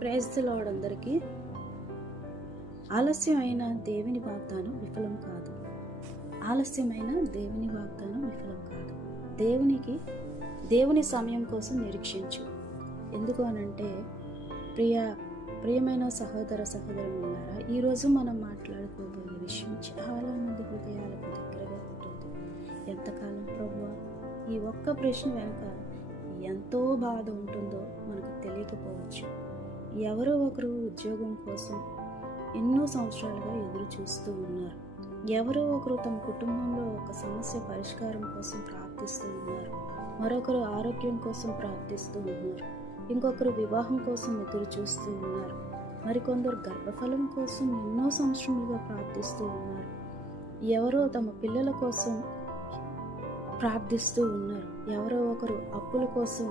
Praise the lord అందరికీ. ఆలస్యమైన దేవుని వాగ్దానం విఫలం కాదు. ఆలస్యమైన దేవుని వాగ్దానం విఫలం కాదు. దేవుని సమయం కోసం నిరీక్షించు. ఎందుకు అనంటే ప్రియమైన సహోదర సహోదరులారా, ఈరోజు మనం మాట్లాడుకోబోయే విషయం చాలా మంది హృదయాలకు దగ్గరగా ఉంటుంది. ఎంతకాలం ప్రభువా? ఈ ఒక్క ప్రశ్న వెనుక ఎంతో బాధ ఉంటుందో మనకు తెలియకపోవచ్చు. ఎవరో ఒకరు ఉద్యోగం కోసం ఎన్నో సంవత్సరాలుగా ఎదురు చూస్తూ ఉన్నారు. ఎవరో ఒకరు తమ కుటుంబంలో ఒక సమస్య పరిష్కారం కోసం ప్రార్థిస్తూ ఉన్నారు. మరొకరు ఆరోగ్యం కోసం ప్రార్థిస్తూ ఉన్నారు. ఇంకొకరు వివాహం కోసం ఎదురు చూస్తూ ఉన్నారు. మరికొందరు గర్భఫలం కోసం ఎన్నో సంవత్సరాలుగా ప్రార్థిస్తూ ఉన్నారు. ఎవరో తమ పిల్లల కోసం ప్రార్థిస్తూ ఉన్నారు. ఎవరో ఒకరు అప్పుల కోసం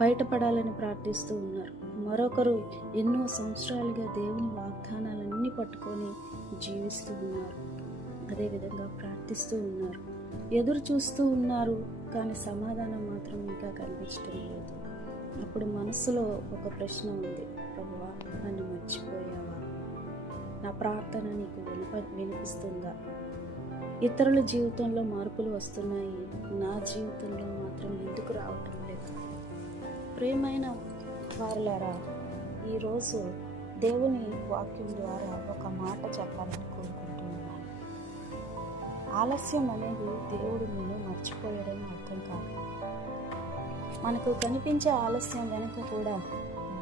బయటపడాలని ప్రార్థిస్తూ ఉన్నారు. మరొకరు ఎన్నో సంవత్సరాలుగా దేవుని వాగ్దానాలన్నీ పట్టుకొని జీవిస్తూ ఉన్నారు. అదేవిధంగా ప్రార్థిస్తూ ఉన్నారు, ఎదురు చూస్తూ ఉన్నారు. కానీ సమాధానం మాత్రం ఇంకా కనిపించడం లేదు. అప్పుడు మనసులో ఒక ప్రశ్న ఉంది, ప్రభువా, నన్ను మర్చిపోయావా? నా ప్రార్థన నీకు వినిపిస్తుందా? ఇతరుల జీవితంలో మార్పులు వస్తున్నాయి, నా జీవితంలో మాత్రం ఎందుకు రావటం లేదు? ప్రియమైన వారులారా, ఈరోజు దేవుని వాక్యం ద్వారా ఒక మాట చెప్పాలని కోరుకుంటున్నాను. ఆలస్యం అనేది దేవుడు నిన్ను మర్చిపోయాడని అర్థం కాదు. మనకు కనిపించే ఆలస్యం వెనుక కూడా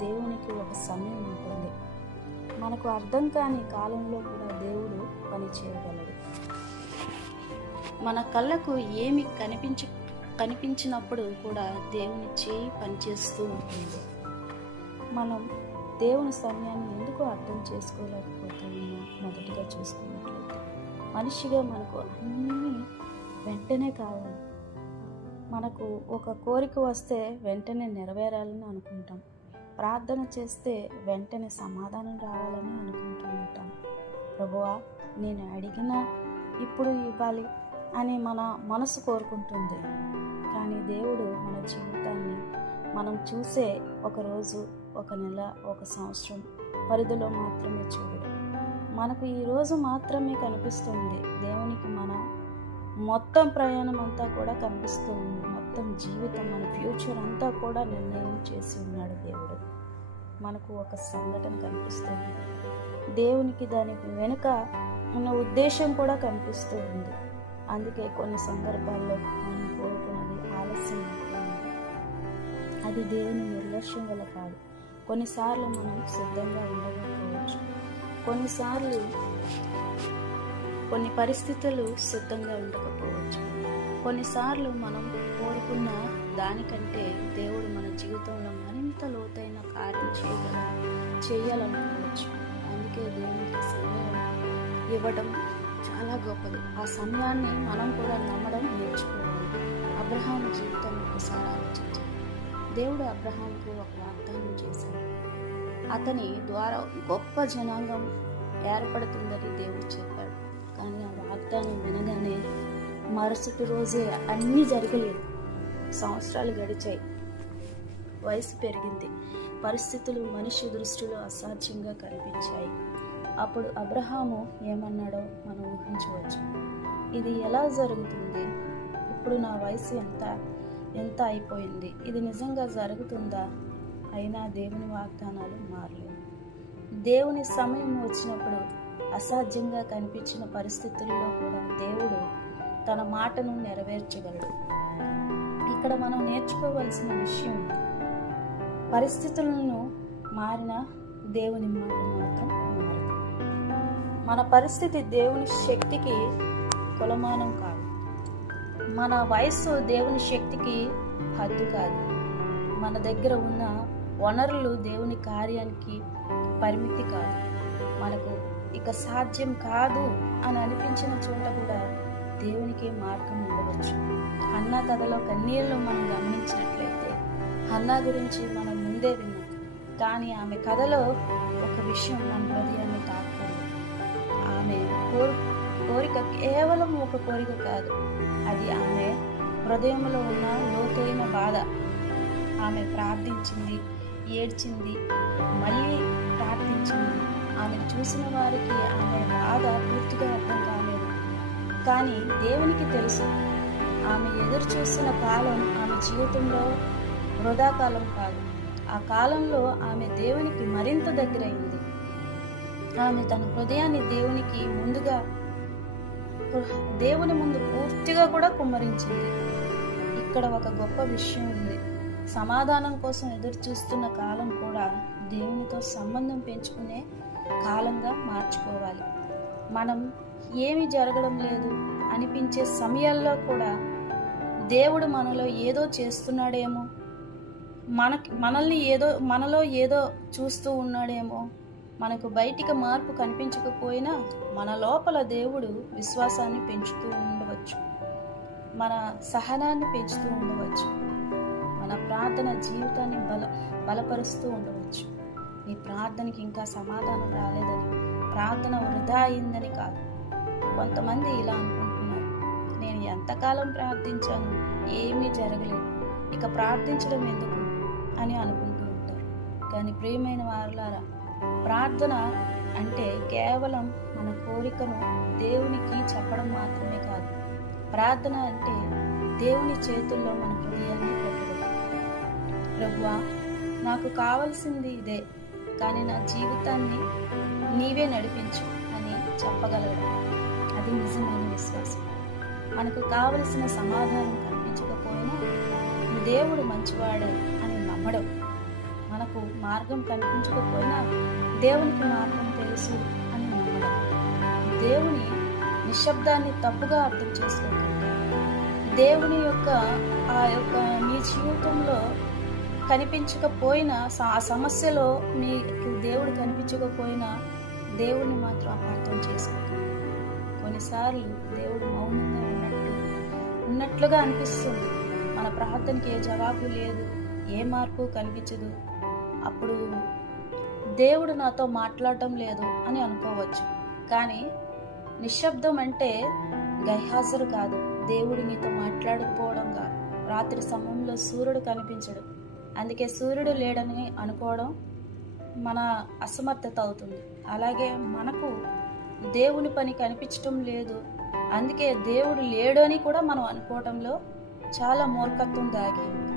దేవునికి ఒక సమయం ఉంటుంది. మనకు అర్థం కాని కాలంలో కూడా దేవుడు పని చేయగలడు. మన కళ్ళకు ఏమి కనిపించినప్పుడు కూడా దేవుని చేయి పనిచేస్తూ ఉంటుంది. మనం దేవుని సమయాన్ని ఎందుకు అర్థం చేసుకోలేకపోతున్నామో మొదటిగా చూసుకున్నట్లయితే, మనిషిగా మనకు అన్నీ వెంటనే కావాలి. మనకు ఒక కోరిక వస్తే వెంటనే నెరవేరాలని అనుకుంటాం. ప్రార్థన చేస్తే వెంటనే సమాధానం రావాలని అనుకుంటూ ఉంటాం. ప్రభువా, నేను అడిగినా ఇప్పుడు ఇవ్వాలి అని మన మనసు కోరుకుంటుంది. కానీ దేవుడు మన జీవితాన్ని మనం చూసే ఒక రోజు, ఒక నెల, ఒక సంవత్సరం పరిధిలో మాత్రమే చూడడు. మనకు ఈ రోజు మాత్రమే కనిపిస్తుంది. దేవునికి మన మొత్తం ప్రయాణం అంతా కూడా కనిపిస్తుంది. మొత్తం జీవితం, మన ఫ్యూచర్ అంతా కూడా నిర్ణయం చేసి ఉన్నాడు దేవుడు. మనకు ఒక సంఘటన కనిపిస్తుంది. దేవునికి దాని వెనుక ఉన్న ఉద్దేశం కూడా కనిపిస్తూ ఉంది. అందుకే కొన్ని సందర్భాల్లో మనం కోరుకున్నది ఆలస్యం అవుతుంది. అది దేవుని నిర్లక్ష్యం వల్ల కాదు. కొన్నిసార్లు మనం సిద్ధంగా ఉండకపోవచ్చు. కొన్నిసార్లు కొన్ని పరిస్థితులు సిద్ధంగా ఉండకపోవచ్చు. కొన్నిసార్లు మనం కోరుకున్న దానికంటే దేవుడు మన జీవితంలో మరింత లోతైన కార్యం చేయాలనుకోవచ్చు. అందుకే దేవునికి సమయం ఇవ్వడం చాలా గొప్పది. ఆ సమయాన్ని మనం కూడా నమ్మడం నేర్చుకోవాలి. అబ్రహాము జీవితం ఒకసారి ఆలోచించాలి. దేవుడు అబ్రహాముకు ఒక వాగ్దానం చేశాడు. అతని ద్వారా గొప్ప జనాంగం ఏర్పడుతుందని దేవుడు చెప్పాడు. కానీ ఆ వాగ్దానం వినగానే మరుసటి రోజే అన్నీ జరగలేదు. సంవత్సరాలు గడిచాయి, వయసు పెరిగింది, పరిస్థితులు మనిషి దృష్టిలో అసాధ్యంగా కనిపించాయి. అప్పుడు అబ్రహాము ఏమన్నాడో మనం ఊహించవచ్చు. ఇది ఎలా జరుగుతుంది? ఇప్పుడు నా వయసు ఎంత అయిపోయింది? ఇది నిజంగా జరుగుతుందా? అయినా దేవుని వాగ్దానాలు మారలేదు. దేవుని సమయం వచ్చినప్పుడు అసాధ్యంగా కనిపించిన పరిస్థితుల్లో కూడా దేవుడు తన మాటను నెరవేర్చగలడు. ఇక్కడ మనం నేర్చుకోవలసిన విషయం, పరిస్థితులను మారిన దేవుని మాట మాత్రం మారదు. మన పరిస్థితి దేవుని శక్తికి కొలమానం కాదు. మన వయస్సు దేవుని శక్తికి హద్దు కాదు. మన దగ్గర ఉన్న వనరులు దేవుని కార్యానికి పరిమితి కాదు. మనకు ఇక సాధ్యం కాదు అని అనిపించిన చోట కూడా దేవునికి మార్గం ఉండవచ్చు. హన్నా కథలో కన్నీళ్ళు మనం గమనించినట్లయితే, హన్నా గురించి మనం ముందే విన్నాం. కానీ ఆమె కథలో ఒక విషయం మన హృదయాన్ని తాకుతుంది. ఆమె కోరిక కేవలం ఒక కోరిక కాదు, అది ఆమె హృదయంలో ఉన్న లోతైన బాధ. ఆమె ప్రార్థించింది, ఏడ్చింది, మళ్ళీ వచ్చింది. ఆమెను చూసిన వారికి ఆమె బాధ పూర్తిగా అర్థం కాలేదు. కానీ దేవునికి తెలుసు, ఆమె ఎదురు చూసిన కాలం ఆమె జీవితంలో వృధా కాలం కాదు. ఆ కాలంలో ఆమె దేవునికి మరింత దగ్గరైంది. ఆమె తన హృదయాన్ని దేవుని ముందు పూర్తిగా కూడా కుమ్మరించింది. ఇక్కడ ఒక గొప్ప విషయం ఉంది. సమాధానం కోసం ఎదురు చూస్తున్న కాలం కూడా దేవునితో సంబంధం పెంచుకునే కాలంగా మార్చుకోవాలి. మనం ఏమీ జరగడం లేదు అనిపించే సమయాల్లో కూడా దేవుడు మనలో ఏదో చేస్తున్నాడేమో, మనలో ఏదో చూస్తూ ఉన్నాడేమో, మనకు బయటికి మార్పు కనిపించకపోయినా మన లోపల దేవుడు విశ్వాసాన్ని పెంచుతూ ఉండవచ్చు, మన సహనాన్ని పెంచుతూ ఉండవచ్చు, మన ప్రార్థన జీవితాన్ని బలపరుస్తూ ఉండవచ్చు. నీ ప్రార్థనకి ఇంకా సమాధానం రాలేదని, ప్రార్థన వృధా అయిందని కాదు. కొంతమంది ఇలా అనుకుంటున్నారు, నేను ఎంతకాలం ప్రార్థించాను, ఏమీ జరగలేదు, ఇక ప్రార్థించడం ఎందుకు అని అనుకుంటూ ఉంటారు. కానీ ప్రియమైన వారులారా, ప్రార్థన అంటే కేవలం మన కోరికను దేవునికి చెప్పడం మాత్రమే కాదు. ప్రార్థన అంటే దేవుని చేతుల్లో మన హృదయాన్ని పెట్టడం. ప్రభువా, నాకు కావలసింది ఇదే, కానీ నా జీవితాన్ని నీవే నడిపించు అని చెప్పగలగడం. అది నిజమైన విశ్వాసం. మనకు కావలసిన సమాధానం కనిపించకపోయినా దేవుడు మంచివాడే అని నమ్మడం. మనకు మార్గం కనిపించకపోయినా దేవునికి మార్గం తెలుసు అని నమ్మడం. దేవుని నిశ్శబ్దాన్ని తప్పుగా అర్థం చేసుకోకండి. దేవుని యొక్క మీ జీవితంలో కనిపించకపోయినా, ఆ సమస్యలో మీకు దేవుడు కనిపించకపోయినా దేవుడిని మాత్రం అపార్థం చేసుకోకండి. కొన్నిసార్లు దేవుడు మౌనంగా ఉన్నట్లుగా అనిపిస్తుంది. మన ప్రార్థనకి ఏ జవాబు లేదు, ఏ మార్పు కనిపించదు. అప్పుడు దేవుడు నాతో మాట్లాడటం లేదు అని అనుకోవచ్చు. కానీ నిశ్శబ్దం అంటే గైహాజరు కాదు, దేవుడు నీతో మాట్లాడకపోవడం కాదు. రాత్రి సమయంలో సూర్యుడు కనిపించడు, అందుకే సూర్యుడు లేడని అనుకోవడం మన అసమర్థత అవుతుంది. అలాగే మనకు దేవుని పని కనిపించడం లేదు, అందుకే దేవుడు లేడు అని కూడా మనం అనుకోవడంలో చాలా మూర్ఖత్వం దాగి ఉంది.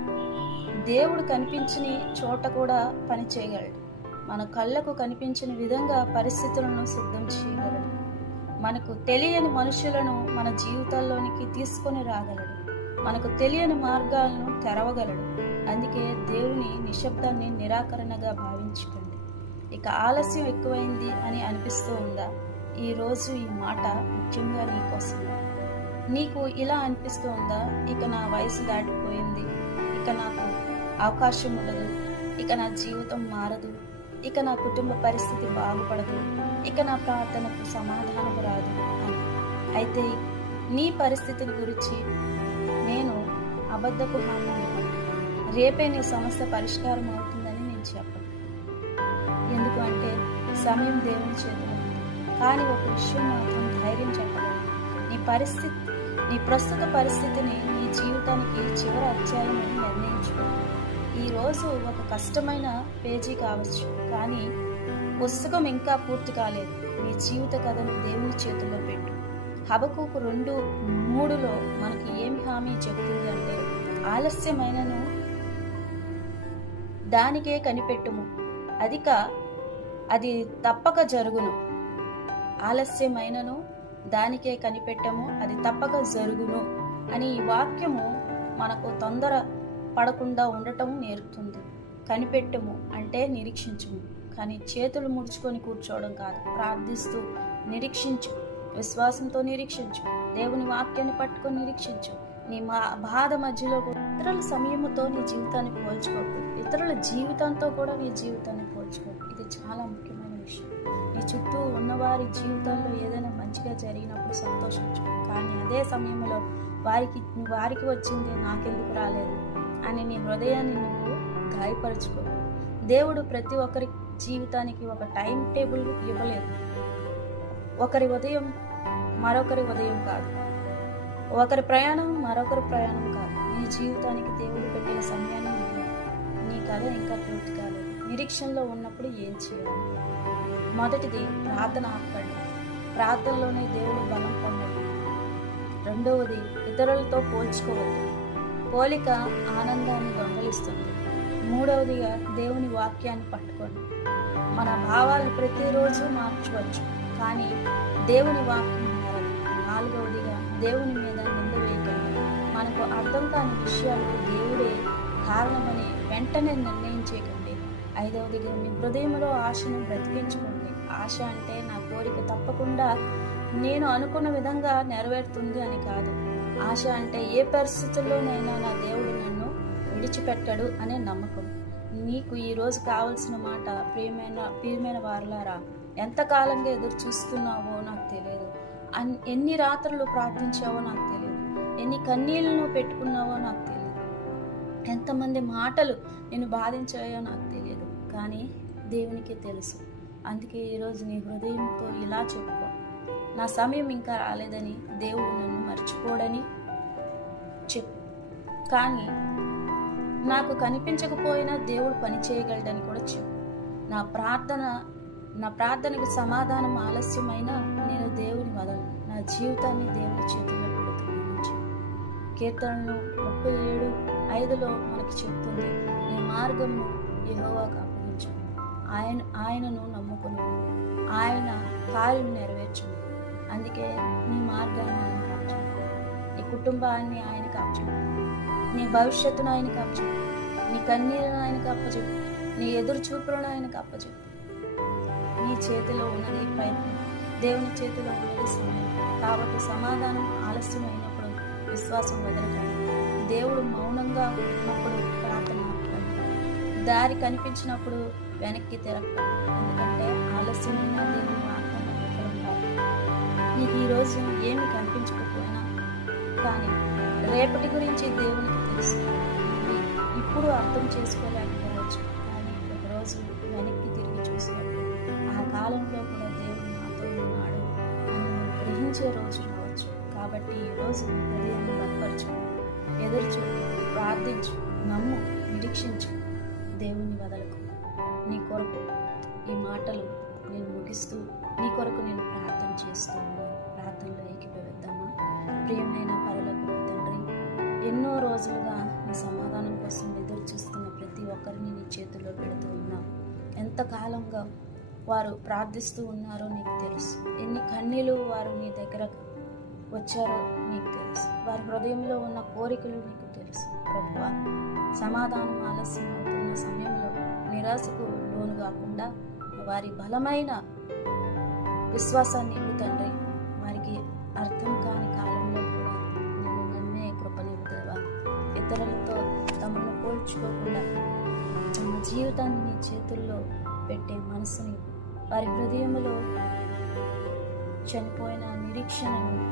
దేవుడు కనిపించని చోట కూడా పని చేయగలడు. మన కళ్ళకు కనిపించిన విధంగా పరిస్థితులను సిద్ధం చేయగలడు. మనకు తెలియని మనుషులను మన జీవితాల్లోనికి తీసుకొని రాగలడు. మనకు తెలియని మార్గాలను తెరవగలడు. అందుకే దేవుని నిశ్శబ్దాన్ని నిరాకరణగా భావించుకోండి. ఇక ఆలస్యం ఎక్కువైంది అని అనిపిస్తూ ఉందా? ఈరోజు ఈ మాట ముఖ్యంగా నీకోసం. నీకు ఇలా అనిపిస్తూ ఉందా, ఇక నా వయసు దాటిపోయింది, ఇక నాకు అవకాశం ఉండదు, ఇక నా జీవితం మారదు, ఇక నా కుటుంబ పరిస్థితి బాగుపడదు, ఇక నా ప్రార్థనకు సమాధానం రాదు అని. అయితే నీ పరిస్థితిని గురించి నేను అబద్ధపు హామీ ఇవ్వను. రేపే నీ సమస్య పరిష్కారం అవుతుందని నేను చెప్పను. ఎందుకంటే సమయం దేవుని చేతిలో ఉంది. కానీ ఒక విషయం మాత్రం ధైర్యం చెప్పగలను, నీ ప్రస్తుత పరిస్థితిని నీ జీవితానికి చివరి అధ్యాయం అని నిర్ణయించుకో. ఈరోజు ఒక కష్టమైన పేజీ కావచ్చు, కానీ పుస్తకం ఇంకా పూర్తి కాలేదు. నీ జీవిత కథను దేవుని చేతుల్లో పెట్టు. హబక్కూకు 2:3 మనకి ఏమి హామీ చెప్తుంది అంటే, ఆలస్యమైనను దానికే కనిపెట్టుము, అది తప్పక జరుగును. ఆలస్యమైనను దానికే కనిపెట్టము, అది తప్పక జరుగును అని ఈ వాక్యము మనకు తొందర పడకుండా ఉండటం నేర్పుతుంది. కనిపెట్టము అంటే నిరీక్షించము, కానీ చేతులు ముడుచుకొని కూర్చోవడం కాదు. ప్రార్థిస్తూ నిరీక్షించు, విశ్వాసంతో నిరీక్షించు, దేవుని వాక్యాన్ని పట్టుకొని నిరీక్షించు. నీ బాధ మధ్యలో ఇతరుల సమయముతో నీ జీవితాన్ని పోల్చుకోకు, ఇతరుల జీవితంతో కూడా నీ జీవితాన్ని పోల్చుకోకు. ఇది చాలా ముఖ్యమైన విషయం. నీ చుట్టూ ఉన్నవారి జీవితాల్లో ఏదైనా మంచిగా జరిగినప్పుడు సంతోషించు, కానీ అదే సమయంలో వారికి వచ్చింది నాకెందుకు రాలేదు అని నీ హృదయాన్ని నువ్వు గాయపరచుకో. దేవుడు ప్రతి ఒక్కరి జీవితానికి ఒక టైం టేబుల్ ఇవ్వలేదు. ఒకరి ఉదయం మరొకరి ఉదయం కాదు, ఒకరి ప్రయాణం మరొకరి ప్రయాణం కాదు. నీ జీవితానికి దేవుడు పెట్టిన సమయాన్ని నీ కథ ఇంకా పూర్తి కాలేదు. నిరీక్షణలో ఉన్నప్పుడు ఏం చేయాలి? మొదటిది ప్రార్థన ఆపండి. ప్రార్థనలోనే దేవుడు బలం పొందండి. రెండవది ఇతరులతో పోల్చుకోవద్దు. పోలిక ఆనందాన్ని దొంగలిస్తుంది. మూడవదిగా దేవుని వాక్యాన్ని పట్టుకోండి. మన భావాలను ప్రతిరోజు మార్చవచ్చు, కానీ దేవుని వాక్యం మారదు. నాలుగవదిగా దేవుని మీద నింద వేయకండి. మనకు అర్థం కాని విషయాలు దేవుడే కారణమని వెంటనే నిర్ణయించేయకండి. ఐదవదిగా మీ హృదయంలో ఆశను బ్రతికించుకోండి. ఆశ అంటే నా కోరిక తప్పకుండా నేను అనుకున్న విధంగా నెరవేరుతుంది అని కాదు. ఆశ అంటే ఏ పరిస్థితుల్లోనైనా నా దేవుడు నన్ను విడిచిపెట్టడు అనే నమ్మకం. నీకు ఈరోజు కావలసిన మాట, ప్రియమైన వారలారా, ఎంతకాలంగా ఎదురు చూస్తున్నావో నాకు తెలియదు. ఎన్ని రాత్రులు ప్రార్థించావో నాకు తెలియదు. ఎన్ని కన్నీళ్లను పెట్టుకున్నావో నాకు తెలియదు. ఎంతమంది మాటలు నేను బాధించాయో నాకు తెలియదు, కానీ దేవునికి తెలుసు. అందుకే ఈరోజు నీ హృదయంతో ఇలా చెప్పుకో, నా సమయం ఇంకా రాలేదని, దేవుడు నన్ను మర్చిపోడని చెప్పు. కానీ నాకు కనిపించకపోయినా దేవుడు పని చేయగలడని కూడా చెప్పు. నా ప్రార్థనకు సమాధానం ఆలస్యమైనా నేను దేవుని వదలను. నా జీవితాన్ని దేవుని చేతుల్లో పెడుతున్నాను. కీర్తనలు 37:5 మనకు చెప్తుంది, నీ మార్గంను యెహోవాకు అప్పగించు, ఆయనను నమ్ముకుని ఆయన కార్యం నెరవేర్చును. అందుకే నీ మార్గాన్ని ఆయన కాపాడు, నీ కుటుంబాన్ని ఆయన కాపాడు, నీ భవిష్యత్తును ఆయన కాపాడు, నీ కన్నీరును ఆయనకు అప్పచెప్పు, నీ ఎదురు చూపులను ఆయనకు అప్పచెప్పు. నీ చేతిలో ఉన్నది ప్రయత్నం, దేవుని చేతిలో ఉన్నది సమయం. కాబట్టి సమాధానం ఆలస్యమైనప్పుడు విశ్వాసం వదలకండి. దేవుడు మౌనంగా ఉన్నప్పుడు ప్రార్థన ఆపకండి. దారి కనిపించినప్పుడు వెనక్కి తిరగకండి. ఎందుకంటే ఆలస్యమైన దేవుని వాగ్దానం విఫలమవుతాయి. నీకు ఈరోజు ఏమి కనిపించకపోయినా కానీ రేపటి గురించి దేవునికి తెలుసు. ఇప్పుడు అర్థం చేసుకోలేకపోవచ్చు, కానీ ఒకరోజు వెనక్కి తిరిగి చూసినప్పుడు ఆ కాలంలో కూడా దేవుడు నాతో ఉన్నాడు అని గ్రహించే రోజు రావచ్చు. కాబట్టి ఈరోజు హృదయాన్ని బలపరచు, ఎదురుచు, ప్రార్థించు, నమ్ము, నిరీక్షించు, దేవుని వదలకు. నీ కొరకు ఈ మాటలు నేను ముగిస్తూ నీ కొరకు నేను ప్రార్థన చేస్తూ ఉన్నాను. ప్రార్థనలో ఏకీభవిద్దామా? ప్రియమైన పరలోకపు తండ్రి, ఎన్నో రోజులుగా నీ సమాధానం కోసం ఎదురు చూస్తున్న ప్రతి ఒక్కరిని నీ చేతుల్లో పెడుతూ ఉన్నాం. ఎంతకాలంగా వారు ప్రార్థిస్తూ ఉన్నారో నీకు తెలుసు. ఎన్ని కన్నీళ్ళు వారు నీ దగ్గర వచ్చారో నీకు తెలుసు. వారి హృదయంలో ఉన్న కోరికలు నీకు తెలుసు. ప్రభువా, సమాధానం ఆలస్యం అవుతున్న సమయంలో నిరాశకు లోను కాకుండా వారి బలమైన విశ్వాసాన్ని ఇవ్వు తండ్రి. వారికి అర్థం కాని కాలంలో కూడా నేను నమ్మే కృపనివ్వు దేవా. ఇతరులతో తమను పోల్చుకోకుండా తమ జీవితాన్ని నీ చేతుల్లో పెట్టే మనసుని, వారి హృదయంలో చనిపోయిన నిరీక్షణను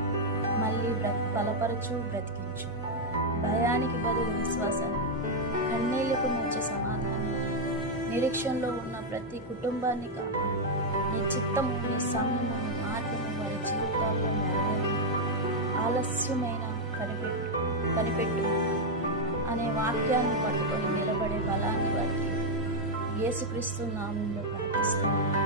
మళ్ళీ బలపరచు, బ్రతికించు. భయానికి బదులు విశ్వాసాన్ని, కన్నీళ్లకు మంచి సమాధానం, నిరీక్షణలో ఉన్న ప్రతి కుటుంబాన్ని కాపాడు. నీ చిత్తము, నీ సమయము, నీ మార్గము వారి జీవితాల్లో నెరవేరు. ఆలస్యమైన కనిపెట్టు అనే వాక్యాన్ని పట్టుకొని నిలబడే బలాన్ని వారికి యేసుక్రీస్తు నామములో ప్రార్థిస్తున్నాను.